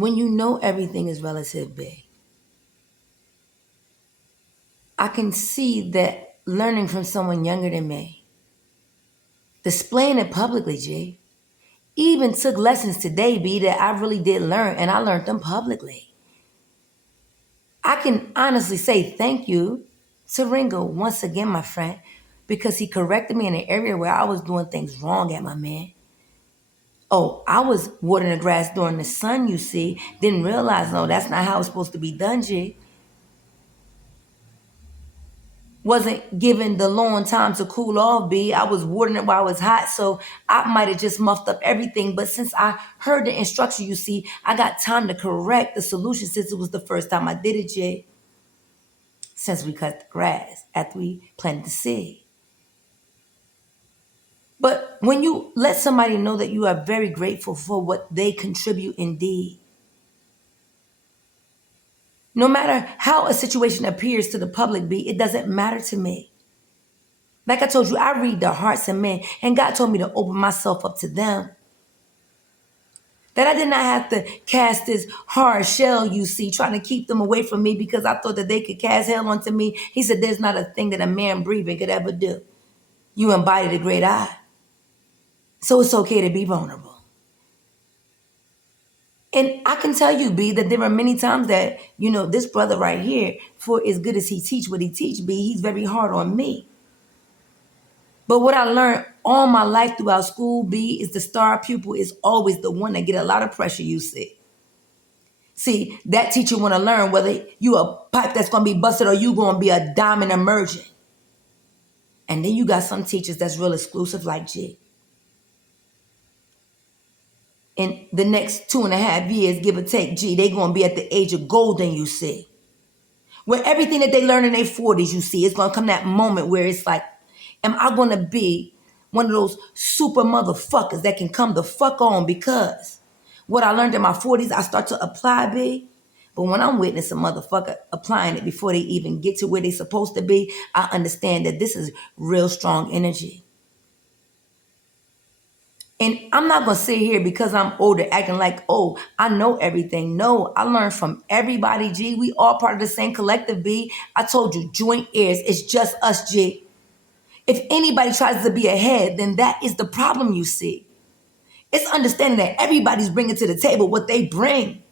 when you know everything is relative, B, I can see that learning from someone younger than me, displaying it publicly, G, even took lessons today, B, that I really did learn, and I learned them publicly. I can honestly say thank you to Ringo once again, my friend, because he corrected me in an area where I was doing things wrong at my man. Oh, I was watering the grass during the sun, you see. Didn't realize, no, that's not how it's supposed to be done, G. Wasn't given the long time to cool off, B. I was watering it while it was hot, so I might have just muffed up everything. But since I heard the instruction, you see, I got time to correct the solution since it was the first time I did it, J. Since we cut the grass, after we planted the seed. But when you let somebody know that you are very grateful for what they contribute indeed, no matter how a situation appears to the public, B, it doesn't matter to me. Like I told you, I read the hearts of men, and God told me to open myself up to them. That I did not have to cast this hard shell, you see, trying to keep them away from me because I thought that they could cast hell onto me. He said, there's not a thing that a man breathing could ever do. You embody the great I. So it's okay to be vulnerable. And I can tell you, B, that there are many times that, this brother right here, for as good as he teach what he teach, B, he's very hard on me. But what I learned all my life throughout school, B, is the star pupil is always the one that get a lot of pressure, you see. See, that teacher want to learn whether you a pipe that's going to be busted or you going to be a diamond emerging. And then you got some teachers that's real exclusive like G. In the next 2.5 years, give or take, G, they going to be at the age of golden, you see. Where everything that they learn in their 40s, you see, it's going to come that moment where it's like, am I going to be one of those super motherfuckers that can come the fuck on because what I learned in my 40s, I start to apply, B. But when I'm witnessing a motherfucker applying it before they even get to where they're supposed to be, I understand that this is real strong energy. And I'm not going to sit here because I'm older acting like, oh, I know everything. No, I learned from everybody, G. We all part of the same collective, B. I told you, joint ears. It's just us, G. If anybody tries to be ahead, then that is the problem, you see. It's understanding that everybody's bringing to the table what they bring.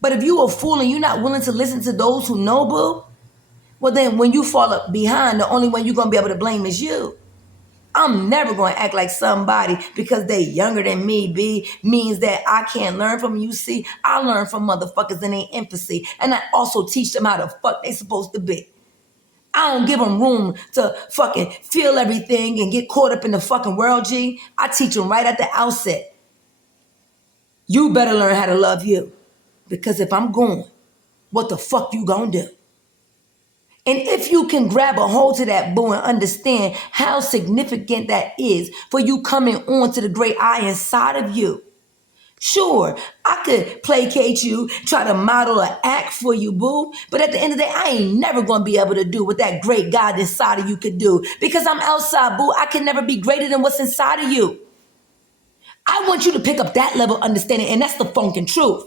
But if you a fool and you're not willing to listen to those who know, boo, well then when you fall up behind, the only one you're going to be able to blame is you. I'm never going to act like somebody because they younger than me, B, means that I can't learn from you. See, I learn from motherfuckers in their infancy, and I also teach them how the fuck they supposed to be. I don't give them room to fucking feel everything and get caught up in the fucking world, G. I teach them right at the outset. You better learn how to love you. Because if I'm going, what the fuck you gonna do? And if you can grab a hold to that, boo, and understand how significant that is for you coming on to the great I inside of you. Sure, I could placate you, try to model an act for you, boo. But at the end of the day, I ain't never going to be able to do what that great God inside of you could do. Because I'm outside, boo. I can never be greater than what's inside of you. I want you to pick up that level of understanding, and that's the funkin' truth.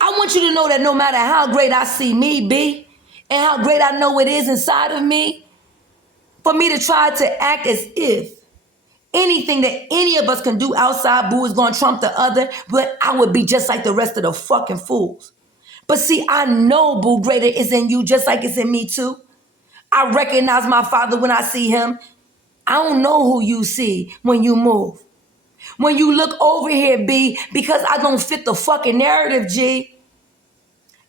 I want you to know that no matter how great I see me be, and how great I know it is inside of me, for me to try to act as if anything that any of us can do outside, boo, is going to trump the other, but I would be just like the rest of the fucking fools. But see, I know, boo, greater is in you just like it's in me too. I recognize my father when I see him. I don't know who you see when you move. When you look over here, B, because I don't fit the fucking narrative, G.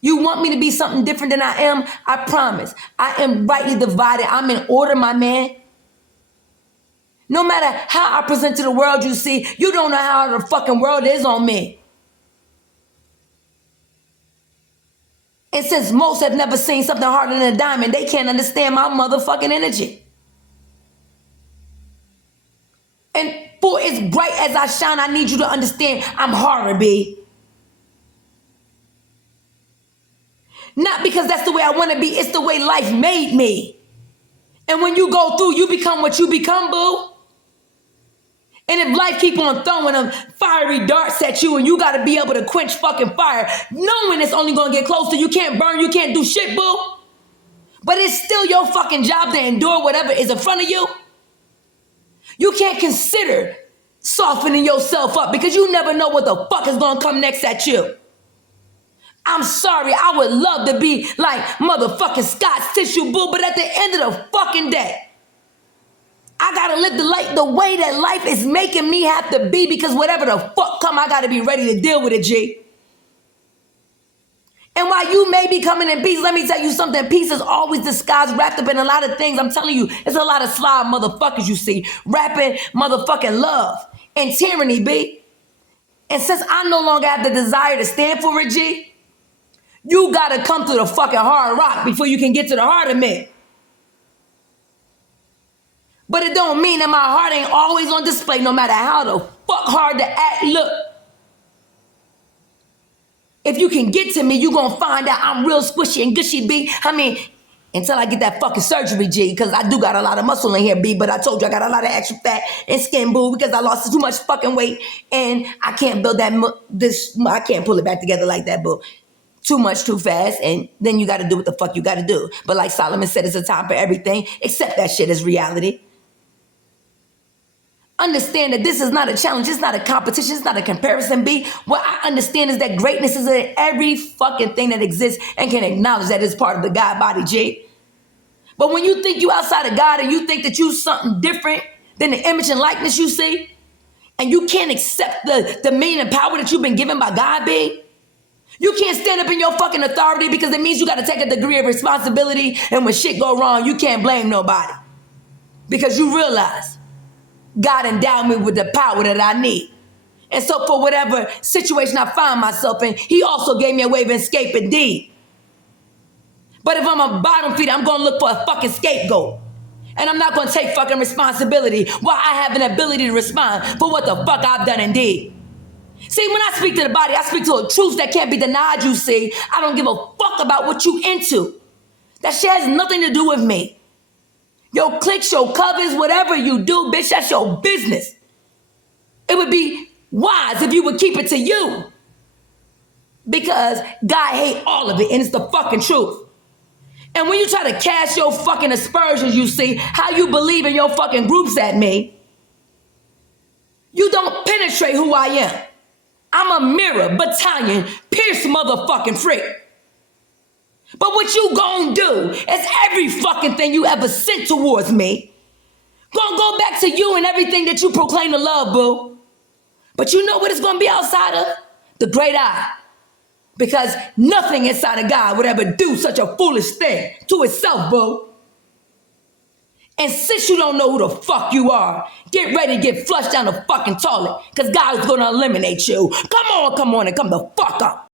You want me to be something different than I am? I promise. I am rightly divided. I'm in order, my man. No matter how I present to the world, you see, you don't know how the fucking world is on me. And since most have never seen something harder than a diamond, they can't understand my motherfucking energy. And for as bright as I shine, I need you to understand I'm harder, B. Not because that's the way I want to be, it's the way life made me. And when you go through, you become what you become, boo. And if life keep on throwing them fiery darts at you and you got to be able to quench fucking fire, knowing it's only going to get closer, you can't burn, you can't do shit, boo. But it's still your fucking job to endure whatever is in front of you. You can't consider softening yourself up because you never know what the fuck is going to come next at you. I'm sorry, I would love to be like motherfucking Scott's tissue, boo, but at the end of the fucking day, I gotta live the way that life is making me have to be because whatever the fuck come, I gotta be ready to deal with it, G. And while you may be coming in peace, let me tell you something. Peace is always disguised, wrapped up in a lot of things. I'm telling you, there's a lot of sly motherfuckers you see rapping motherfucking love and tyranny, B. And since I no longer have the desire to stand for it, G, you gotta come through the fucking hard rock before you can get to the heart of me. But it don't mean that my heart ain't always on display no matter how the fuck hard the act look. If you can get to me, you gonna find out I'm real squishy and gushy, B. I mean, until I get that fucking surgery, G, because I do got a lot of muscle in here, B, but I told you I got a lot of extra fat and skin, boo, because I lost too much fucking weight and I can't build that, I can't pull it back together like that, boo. Too much, too fast, and then you gotta do what the fuck you gotta do. But like Solomon said, it's a time for everything, except that shit is reality. Understand that this is not a challenge, it's not a competition, it's not a comparison, B. What I understand is that greatness is in every fucking thing that exists and can acknowledge that it's part of the God body, G. But when you think you outside of God and you think that you something different than the image and likeness you see, and you can't accept the dominion and power that you've been given by God, B, you can't stand up in your fucking authority because it means you got to take a degree of responsibility, and when shit go wrong, you can't blame nobody because you realize God endowed me with the power that I need. And so for whatever situation I find myself in, he also gave me a way of escape indeed. But if I'm a bottom feeder, I'm going to look for a fucking scapegoat. And I'm not going to take fucking responsibility while I have an ability to respond for what the fuck I've done indeed. See, when I speak to the body, I speak to a truth that can't be denied, you see. I don't give a fuck about what you into. That shit has nothing to do with me. Your clicks, your covers, whatever you do, bitch, that's your business. It would be wise if you would keep it to you. Because God hates all of it, and it's the fucking truth. And when you try to cast your fucking aspersions, you see, how you believe in your fucking groups at me, you don't penetrate who I am. I'm a mirror, battalion, pierce motherfucking freak. But what you gonna do is every fucking thing you ever sent towards me gonna go back to you and everything that you proclaim to love, boo. But you know what it's gonna be outside of? The great I. Because nothing inside of God would ever do such a foolish thing to itself, boo. And since you don't know who the fuck you are, get ready to get flushed down the fucking toilet because God is gonna eliminate you. Come on, and come the fuck up.